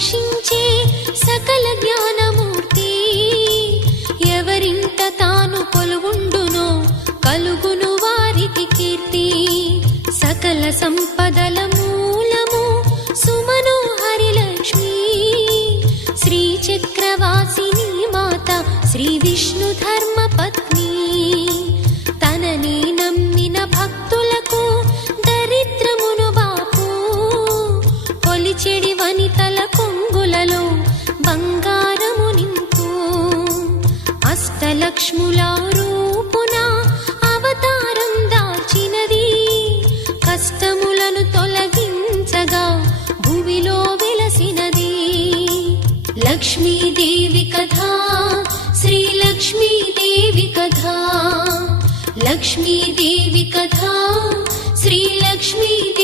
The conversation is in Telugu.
రక్షించే సకల జ్ఞానమూర్తి. ఎవరింట తాను కొలువుండునో కలుగును వారికి కీర్తి. సకల సంపదల మూలము సుమనోహరి లక్ష్మి. శ్రీ చక్రవాసిని మాత శ్రీ విష్ణు ధర్మ పత్ని. తనని నమ్మిన భక్తులకు దరిద్రమును బాపు. కొలిచెడి వనితల కొంగులలో బంగారము నింపు. అష్టలక్ష్ముల రూపున అవతారం దాల్చినది. కష్టములను తొలగించగా భూమిలో వెలసినది. లక్ష్మీదేవి కథ శ్రీ లక్ష్మీదేవి కథ. లక్ష్మీదేవి కథ శ్రీ లక్ష్మీ